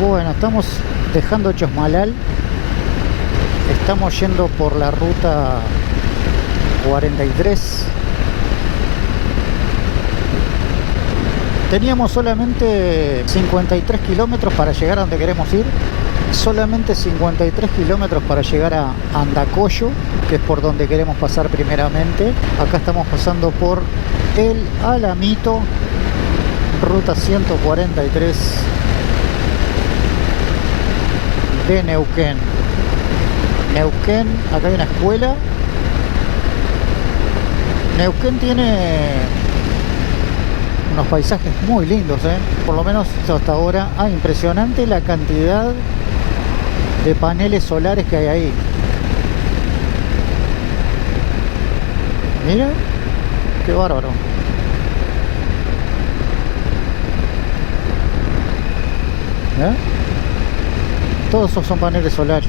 Bueno, estamos dejando Chosmalal. Estamos yendo por la ruta 43. Teníamos solamente 53 kilómetros para llegar a donde queremos ir. Solamente 53 kilómetros para llegar a Andacollo, que es por donde queremos pasar primeramente. Acá estamos pasando por El Alamito, ruta 143 de Neuquén. Neuquén, acá hay una escuela. Neuquén tiene unos paisajes muy lindos, por lo menos hasta ahora. Impresionante la cantidad de paneles solares que hay ahí. Mira, qué bárbaro. Todos esos son paneles solares.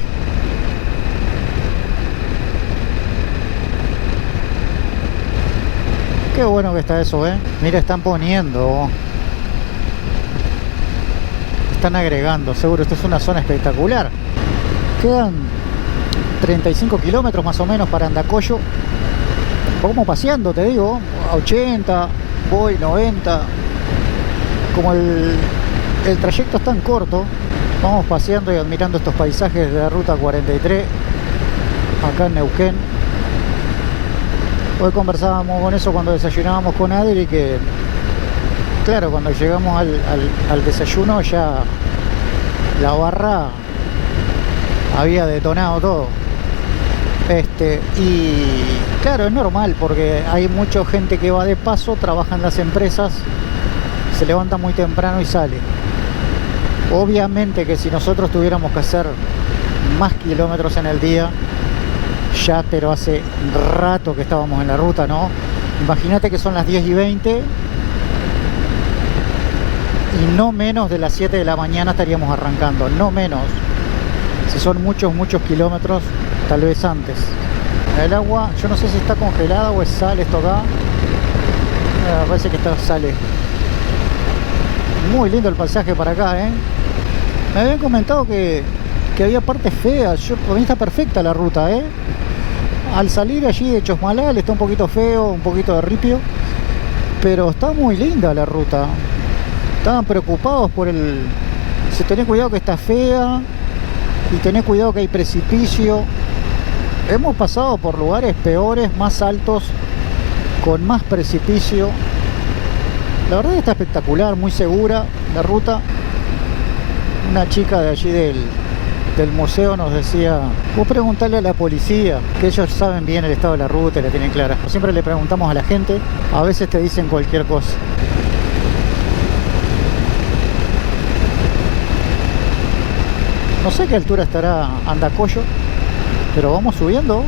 Qué bueno que está eso, Mira, están poniendo, están agregando, seguro. Esta es una zona espectacular. Quedan 35 kilómetros más o menos para Andacollo. Vamos paseando, te digo, a 80, voy 90. Como el trayecto es tan corto, vamos paseando y admirando estos paisajes de la ruta 43 acá en Neuquén. Hoy conversábamos con eso cuando desayunábamos con Adri, que claro, cuando llegamos al desayuno ya la barra había detonado todo. Y claro, es normal porque hay mucha gente que va de paso, trabaja en las empresas, se levanta muy temprano y sale. Obviamente que si nosotros tuviéramos que hacer más kilómetros en el día, ya, pero hace rato que estábamos en la ruta, ¿no? Imagínate que son las 10:20 y no menos de las 7 de la mañana estaríamos arrancando, no menos. Si son muchos kilómetros, tal vez antes. El agua, yo no sé si está congelada o es sal esto acá. Parece que está sale. Muy lindo el pasaje para acá, Me habían comentado que había partes feas. Para mí está perfecta la ruta, Al salir allí de Chosmalal está un poquito feo, un poquito de ripio, pero está muy linda la ruta. Estaban preocupados por si tenés cuidado que está fea y tenés cuidado que hay precipicio. Hemos pasado por lugares peores, más altos, con más precipicio. La verdad está espectacular, muy segura la ruta. Una chica de allí del museo nos decía: vos preguntarle a la policía, que ellos saben bien el estado de la ruta y la tienen clara. Siempre le preguntamos a la gente, a veces te dicen cualquier cosa. No sé a qué altura estará Andacollo, pero vamos subiendo.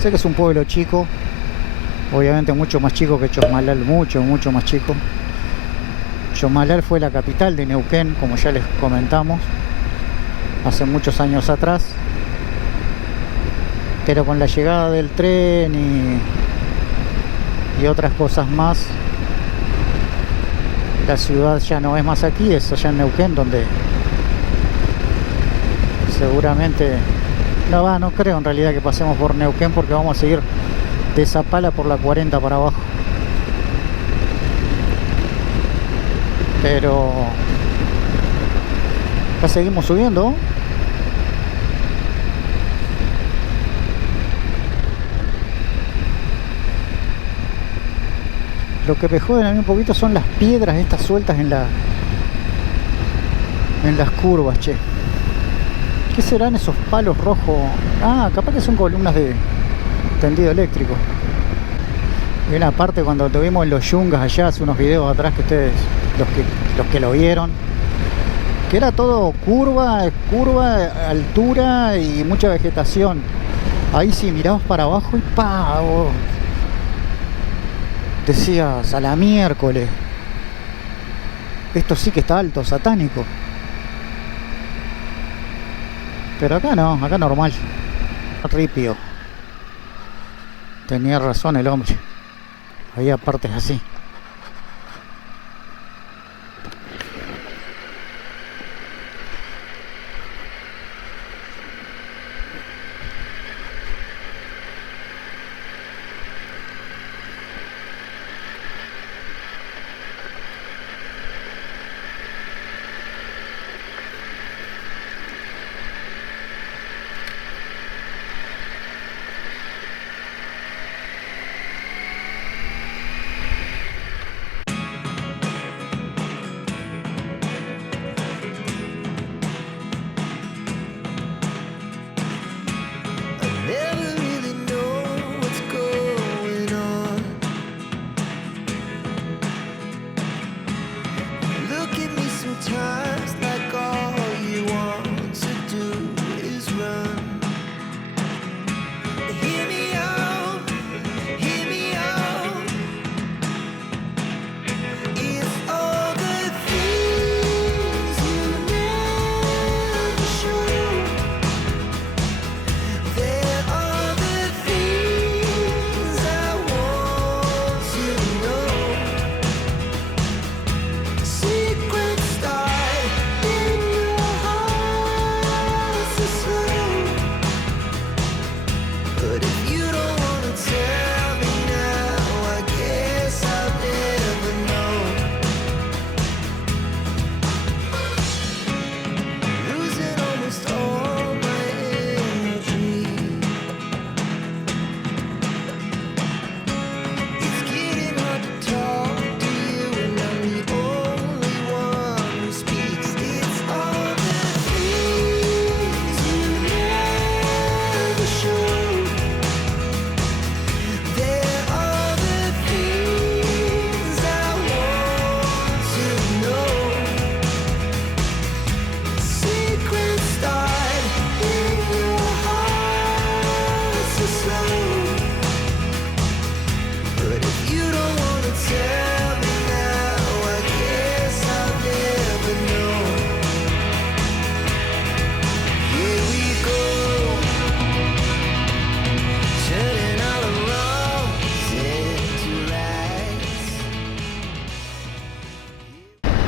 Sé que es un pueblo chico, obviamente mucho más chico que Chosmalal, mucho más chico. Chosmalal fue la capital de Neuquén, como ya les comentamos, hace muchos años atrás. Pero con la llegada del tren y otras cosas más, la ciudad ya no es más aquí, es allá en Neuquén, donde seguramente... No creo en realidad que pasemos por Neuquén, porque vamos a seguir de Zapala por la 40 para abajo. Pero acá seguimos subiendo. Lo que me joden a mí un poquito son las piedras estas sueltas en las curvas, che. ¿Qué serán esos palos rojos? Capaz que son columnas de tendido eléctrico. Y una parte cuando tuvimos en los Yungas allá hace unos videos atrás, que ustedes, los que lo vieron, que era todo curva, altura y mucha vegetación. Ahí sí mirabas para abajo y ¡pa! Decías, a la miércoles, esto sí que está alto, satánico. Pero acá no, acá normal. Ripio. Tenía razón el hombre. Había partes así.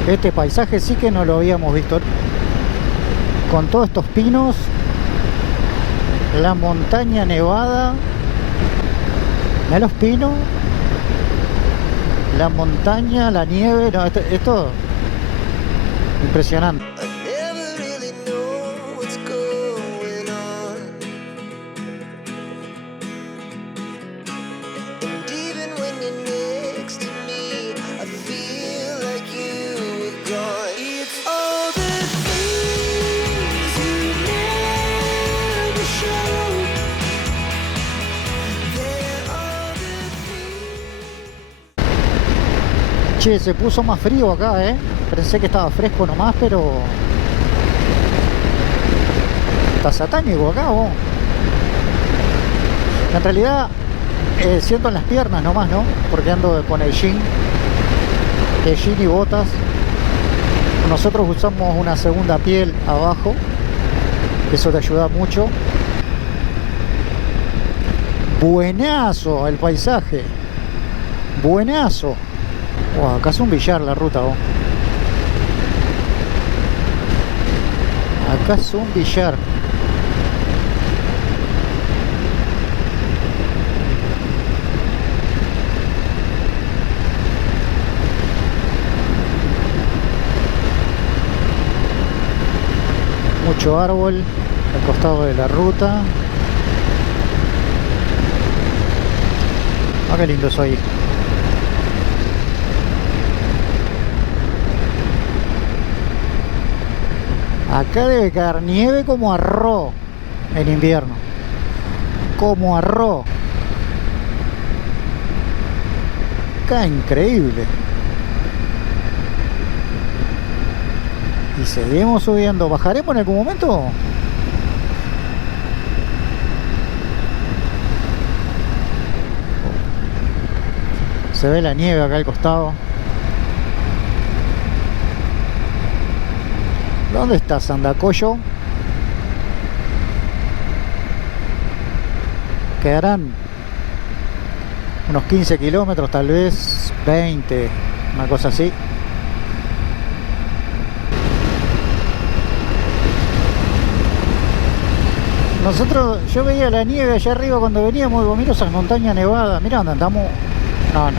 Este paisaje sí que no lo habíamos visto. Con todos estos pinos, la montaña nevada, mirá los pinos, la montaña, la nieve, no, esto impresionante. Che, se puso más frío acá, pensé que estaba fresco nomás, pero está satánico acá, vos. En realidad siento en las piernas nomás, ¿no? Porque ando con el jean y botas. Nosotros usamos una segunda piel abajo, eso te ayuda mucho. Buenazo el paisaje, buenazo. Wow, acá es un billar la ruta, vos. Acá es un billar. Mucho árbol al costado de la ruta. Ah, qué lindo soy. Acá debe caer nieve como arroz en invierno. Como arroz. Acá increíble. Y seguimos subiendo. ¿Bajaremos en algún momento? Se ve la nieve acá al costado. ¿Dónde está Sandacollo? Quedarán unos 15 kilómetros, tal vez 20, una cosa así. Nosotros, yo veía la nieve allá arriba cuando veníamos, digo, mira esas montañas nevadas, mira dónde andamos. No,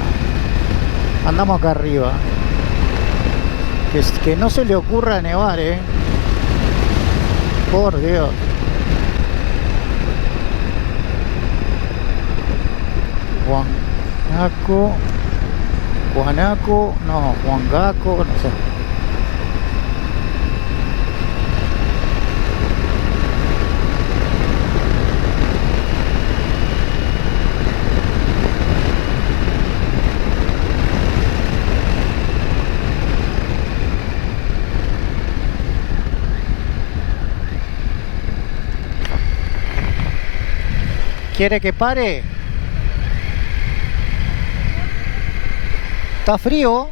andamos acá arriba. Que no se le ocurra nevar, por Dios. Juanaco, no, Juangaco, no sé. ¿Quiere que pare? ¿Está frío?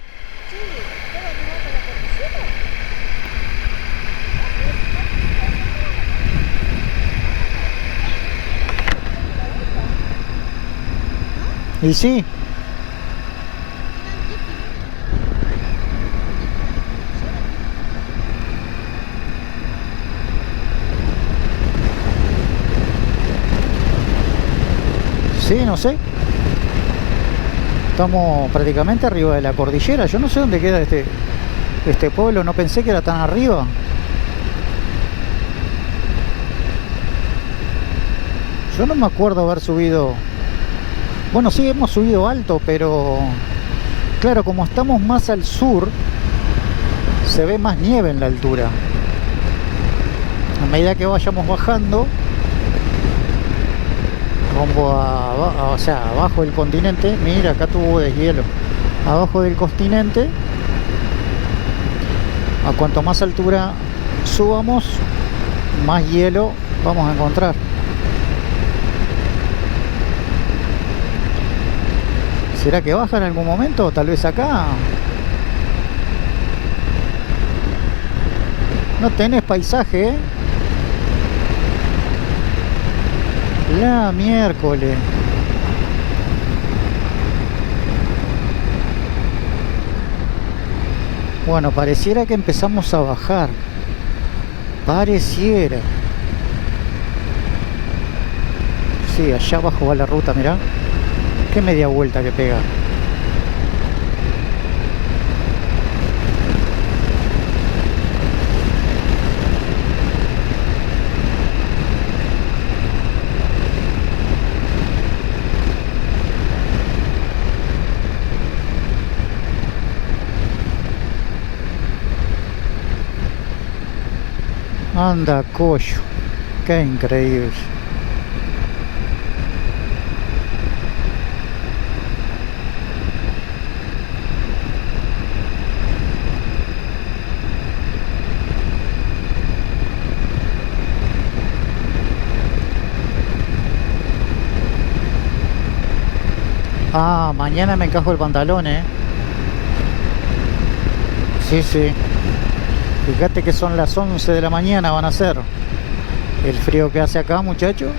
Y sí. Sí, no sé. Estamos prácticamente arriba de la cordillera. Yo no sé dónde queda este pueblo. No pensé que era tan arriba. Yo no me acuerdo haber subido. Bueno, sí, hemos subido alto, pero claro, como estamos más al sur, se ve más nieve en la altura. A medida que vayamos bajando rumbo o sea, abajo del continente, mira, acá tuvo deshielo. Abajo del continente, a cuanto más altura subamos, más hielo vamos a encontrar. ¿Será que baja en algún momento? Tal vez acá. No tenés paisaje, La miércoles. Bueno, pareciera que empezamos a bajar. Pareciera. Sí, allá abajo va la ruta, mirá. Qué media vuelta que pega. Anda, coño. Qué increíble. Ah, mañana me encajo el pantalón, Sí, sí. Fíjate que son las 11 de la mañana, van a ser. El frío que hace acá, muchacho.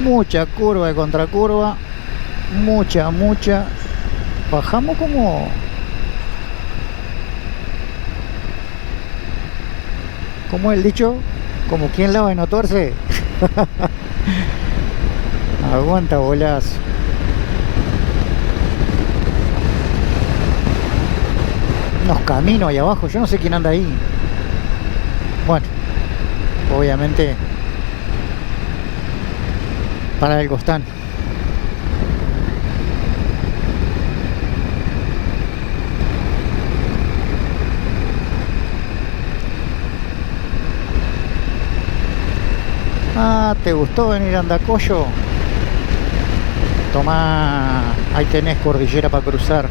Mucha curva y contracurva. Mucha. Bajamos como el dicho, como quien lava y no tuerce. Aguanta bolazo. Unos caminos ahí abajo, yo no sé quién anda ahí. Bueno, obviamente para algo están. Ah, ¿te gustó venir a Andacollo? Tomá, ahí tenés cordillera para cruzar.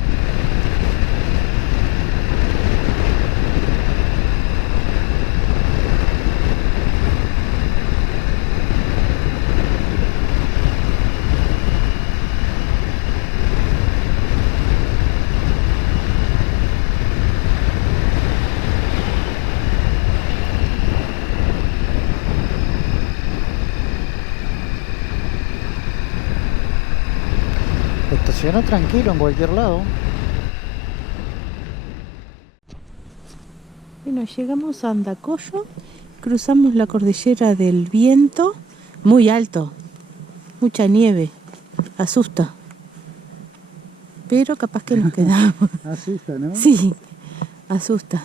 estacionó tranquilo en cualquier lado. Bueno, llegamos a Andacollo, cruzamos la cordillera del Viento, muy alto, mucha nieve, asusta. Pero capaz que nos quedamos. Asusta, ¿no? Sí, asusta.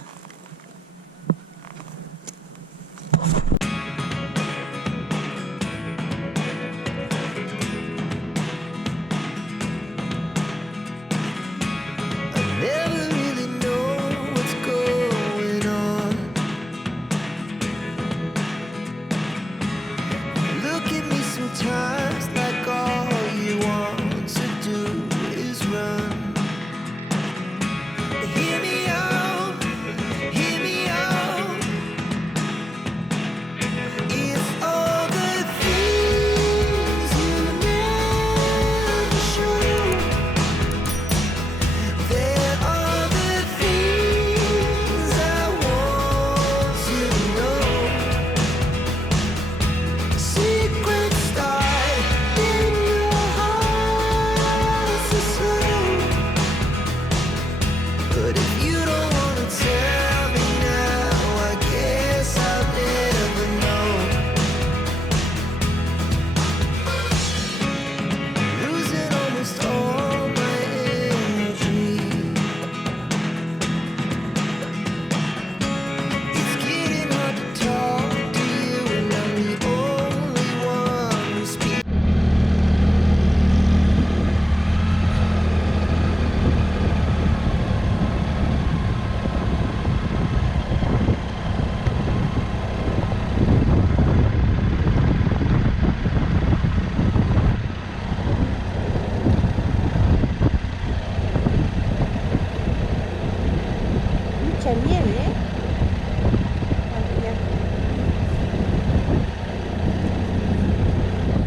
Mucha nieve, ¿eh?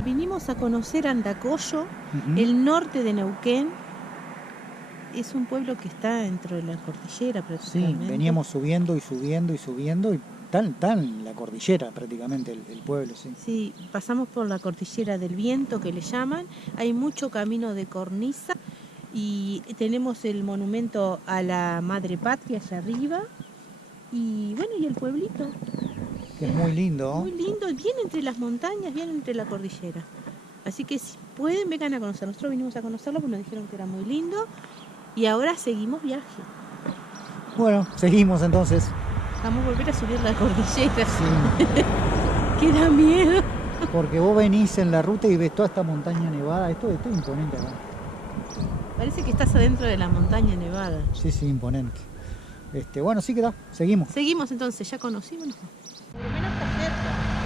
Vinimos a conocer Andacollo, el norte de Neuquén. Es un pueblo que está dentro de la cordillera prácticamente. Sí, veníamos subiendo y subiendo y subiendo y tan la cordillera prácticamente el pueblo, sí. Sí, pasamos por la cordillera del Viento que le llaman. Hay mucho camino de cornisa y tenemos el monumento a la Madre Patria allá arriba. Y bueno, y el pueblito. Que es muy lindo. Muy lindo, bien entre las montañas, bien entre la cordillera. Así que si pueden, vengan a conocer. Nosotros vinimos a conocerlo porque nos dijeron que era muy lindo. Y ahora seguimos viaje. Bueno, seguimos entonces. Vamos a volver a subir la cordillera. Sí. Que da miedo. Porque vos venís en la ruta y ves toda esta montaña nevada. Esto es imponente acá. Parece que estás adentro de la montaña nevada. Sí, imponente. Bueno, sí queda. Seguimos. Seguimos entonces, ya conocimos. Por lo menos está cerca.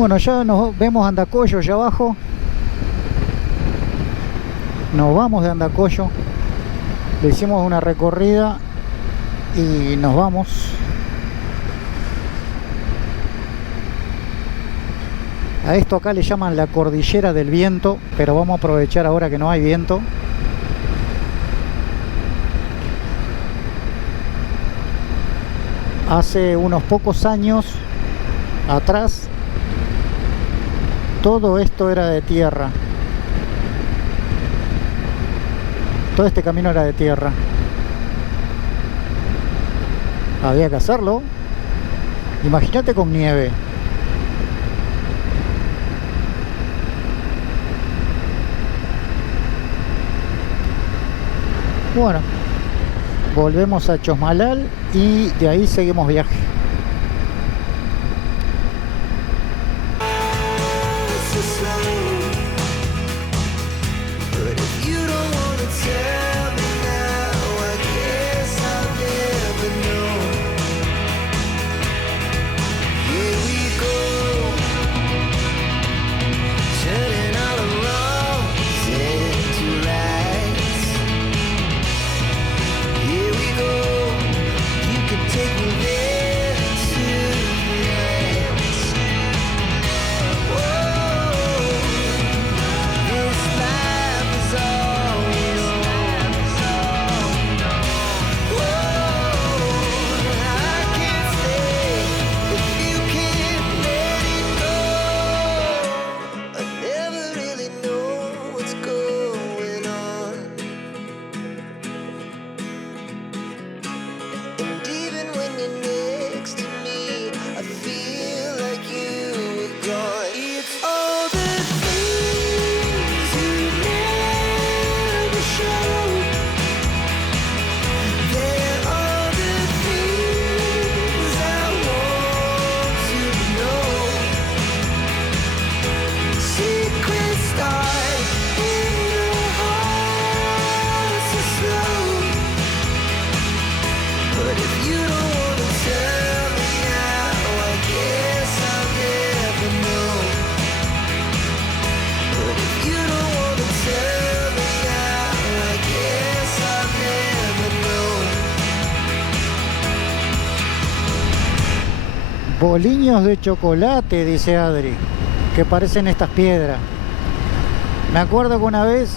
Bueno, ya nos vemos Andacollo allá abajo. Nos vamos de Andacollo. Le hicimos una recorrida y nos vamos. A esto acá le llaman la cordillera del viento, pero vamos a aprovechar ahora que no hay viento. Hace unos pocos años atrás, todo esto era de tierra. Todo este camino era de tierra. Había que hacerlo. Imagínate con nieve. Bueno, volvemos a Chosmalal y de ahí seguimos viaje. Boliños de chocolate, dice Adri, que parecen estas piedras. Me acuerdo que una vez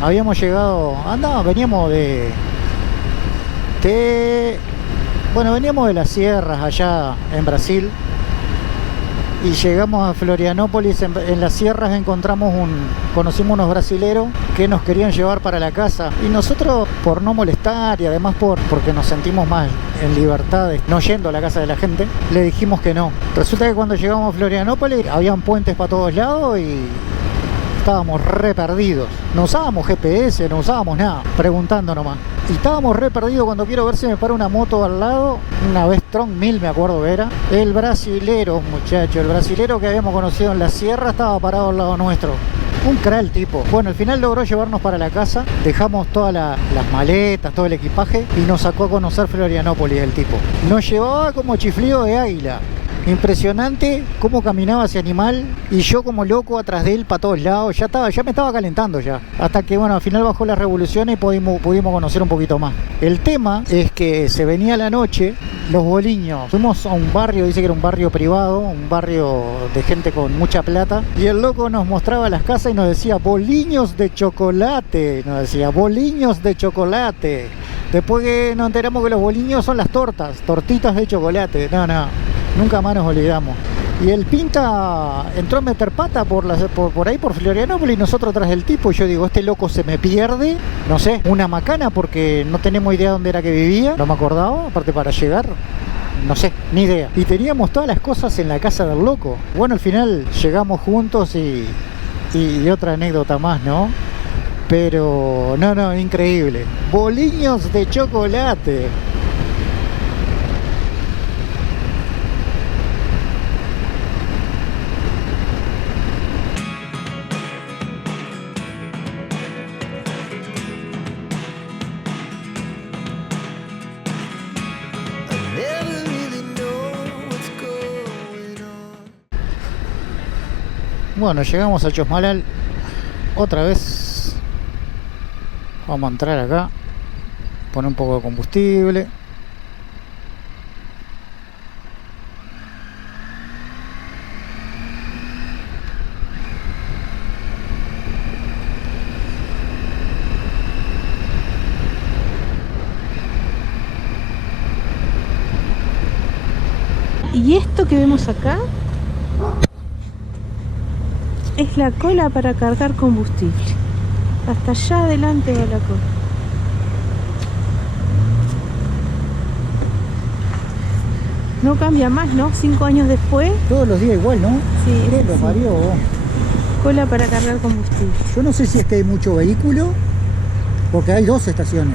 habíamos llegado, veníamos veníamos de las sierras allá en Brasil y llegamos a Florianópolis. En las sierras conocimos unos brasileros que nos querían llevar para la casa y nosotros, por no molestar y además porque nos sentimos más en libertad, no yendo a la casa de la gente, le dijimos que no. Resulta que cuando llegamos a Florianópolis habían puentes para todos lados y estábamos re perdidos. No usábamos GPS, no usábamos nada, preguntando nomás. Y estábamos re perdidos cuando quiero ver si me para una moto al lado, una Vestron 1000 me acuerdo que era. El brasilero, muchacho, el brasilero que habíamos conocido en la sierra estaba parado al lado nuestro. Un crack el tipo. Bueno, al final logró llevarnos para la casa, dejamos todas las maletas, todo el equipaje y nos sacó a conocer Florianópolis el tipo. Nos llevaba como chiflido de águila. Impresionante cómo caminaba ese animal y yo como loco atrás de él para todos lados. Ya me estaba calentando ya. Hasta que bueno, al final bajó las revoluciones y pudimos conocer un poquito más. El tema es que se venía la noche, los boliños. Fuimos a un barrio, dice que era un barrio privado, un barrio de gente con mucha plata. Y el loco nos mostraba las casas y nos decía boliños de chocolate. Nos decía boliños de chocolate. Después que nos enteramos que los boliños son las tortitas de chocolate. No. Nunca más nos olvidamos. Y el Pinta entró a meter pata por ahí, por Florianópolis, y nosotros tras del tipo. Y yo digo, este loco se me pierde, no sé, una macana, porque no tenemos idea dónde era que vivía. No me acordaba, aparte para llegar, no sé, ni idea. Y teníamos todas las cosas en la casa del loco. Bueno, al final llegamos juntos y otra anécdota más, ¿no? Pero, no, increíble. Boliños de chocolate. Bueno, llegamos a Chosmalal otra vez. Vamos a entrar acá, poner un poco de combustible. Y esto que vemos acá es la cola para cargar combustible. Hasta allá adelante va la cola. No cambia más, ¿no? 5 años después. Todos los días igual, ¿no? Sí, ¿Qué lo sí. parió? Cola para cargar combustible. Yo no sé si es que hay mucho vehículo, porque hay 2 estaciones.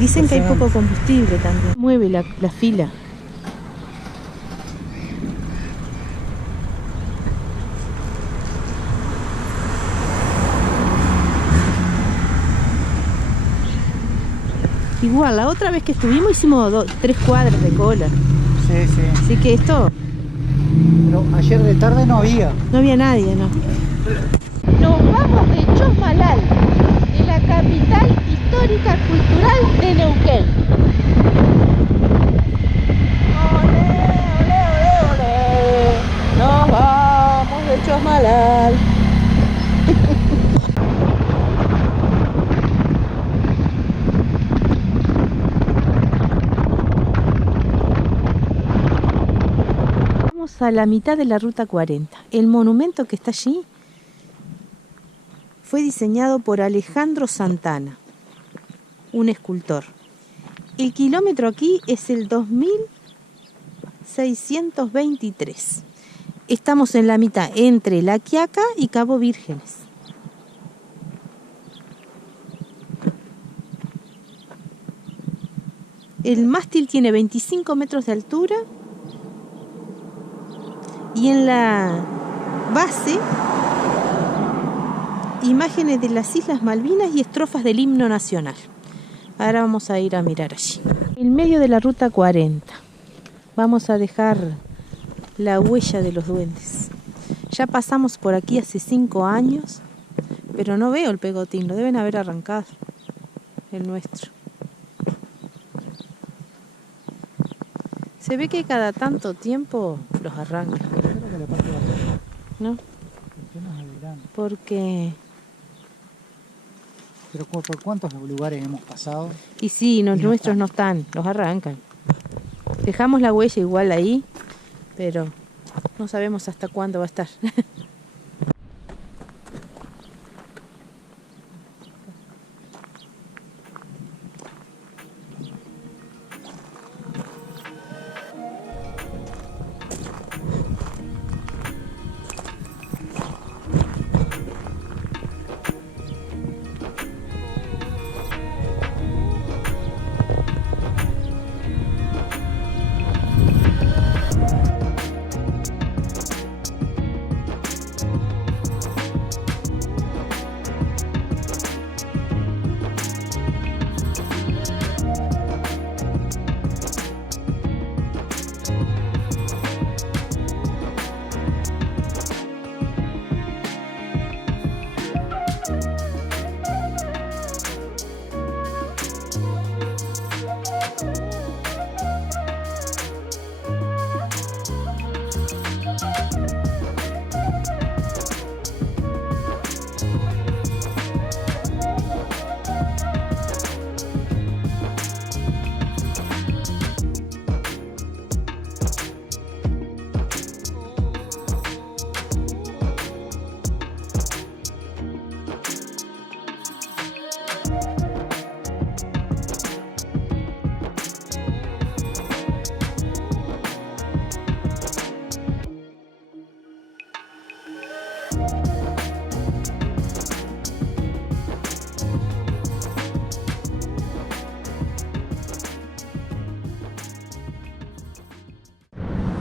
Dicen que hay poco combustible también. Mueve la fila. Igual, la otra vez que estuvimos hicimos 3 cuadras de cola. Sí, sí. Así que esto Pero ayer de tarde no había. no había nadie, ¿no? Nos vamos de Chosmalal, de la capital histórica cultural de Neuquén. ¡Olé, olé, olé, olé! Nos vamos de Chosmalal. Vamos a la mitad de la ruta 40. El monumento que está allí fue diseñado por Alejandro Santana, un escultor. El kilómetro aquí es el 2623. Estamos en la mitad entre La Quiaca y Cabo Vírgenes. El mástil tiene 25 metros de altura y en la base imágenes de las Islas Malvinas y estrofas del himno nacional. Ahora vamos a ir a mirar allí. En medio de la ruta 40 vamos a dejar la huella de los duendes. Ya pasamos por aquí hace 5 años, pero no veo el pegotín, lo deben haber arrancado, el nuestro. Se ve que cada tanto tiempo los arrancan, ¿no? Porque... Pero ¿por cuántos lugares hemos pasado? Y sí, los Y no nuestros están. no están, los arrancan. Dejamos la huella igual ahí, pero no sabemos hasta cuándo va a estar.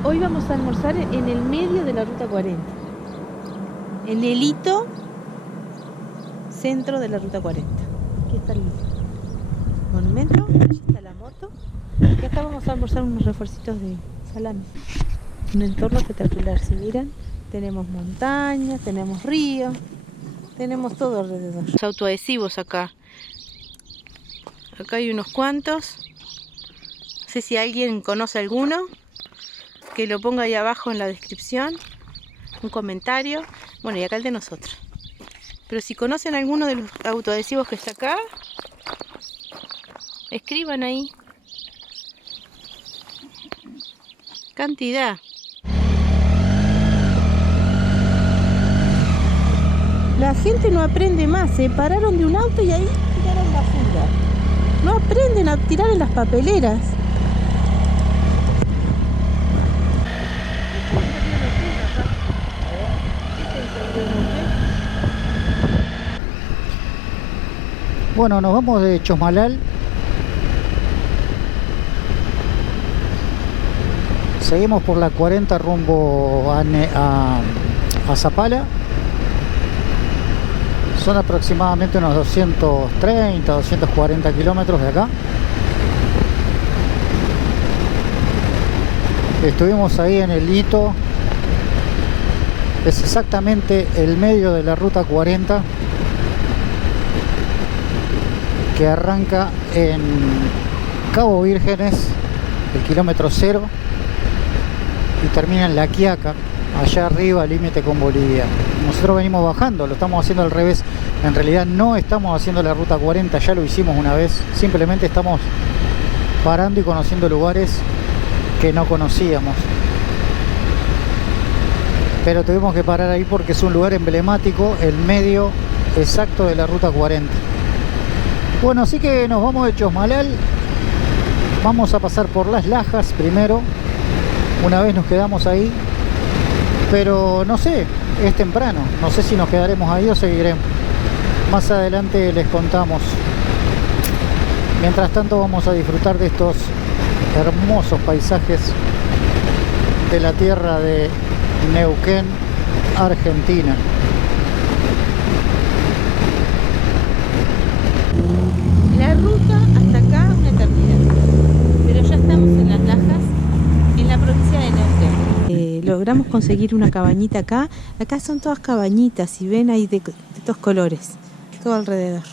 Hoy vamos a almorzar en el medio de la ruta 40. En el hito centro de la ruta 40. Aquí está el monumento, allí está la moto. Y acá vamos a almorzar unos refuercitos de salami. Un entorno espectacular, si miran, Tenemos montañas, tenemos ríos, tenemos todo alrededor. Los autoadhesivos acá. Acá hay unos cuantos. No sé si alguien conoce alguno, que lo ponga ahí abajo en la descripción, un comentario. Bueno, y acá el de nosotros. Pero si conocen alguno de los autoadhesivos que está acá, escriban ahí. Cantidad. La gente no aprende más, se pararon de un auto y ahí tiraron basura. No aprenden a tirar en las papeleras. Bueno, nos vamos de Chosmalal. Seguimos por la 40 rumbo a Zapala. Son aproximadamente unos 230, 240 kilómetros de acá. Estuvimos ahí en el hito. Es exactamente el medio de la ruta 40, que arranca en Cabo Vírgenes, el kilómetro 0, y termina en La Quiaca, allá arriba, límite con Bolivia. Nosotros venimos bajando, lo estamos haciendo al revés. En realidad no estamos haciendo la ruta 40, ya lo hicimos una vez. Simplemente estamos parando y conociendo lugares que no conocíamos. Pero tuvimos que parar ahí porque es un lugar emblemático, el medio exacto de la ruta 40. Bueno, así que nos vamos de Chosmalal. Vamos a pasar por Las Lajas primero. Una vez nos quedamos ahí. Pero no sé, es temprano. No sé si nos quedaremos ahí o seguiremos. Más adelante les contamos. Mientras tanto vamos a disfrutar de estos hermosos paisajes de la tierra de Neuquén, Argentina. La ruta hasta acá una eternidad, pero ya estamos en Las Lajas, en la provincia de Neuquén. Logramos conseguir una cabañita acá. Acá son todas cabañitas, y ven, hay de todos colores, todo alrededor.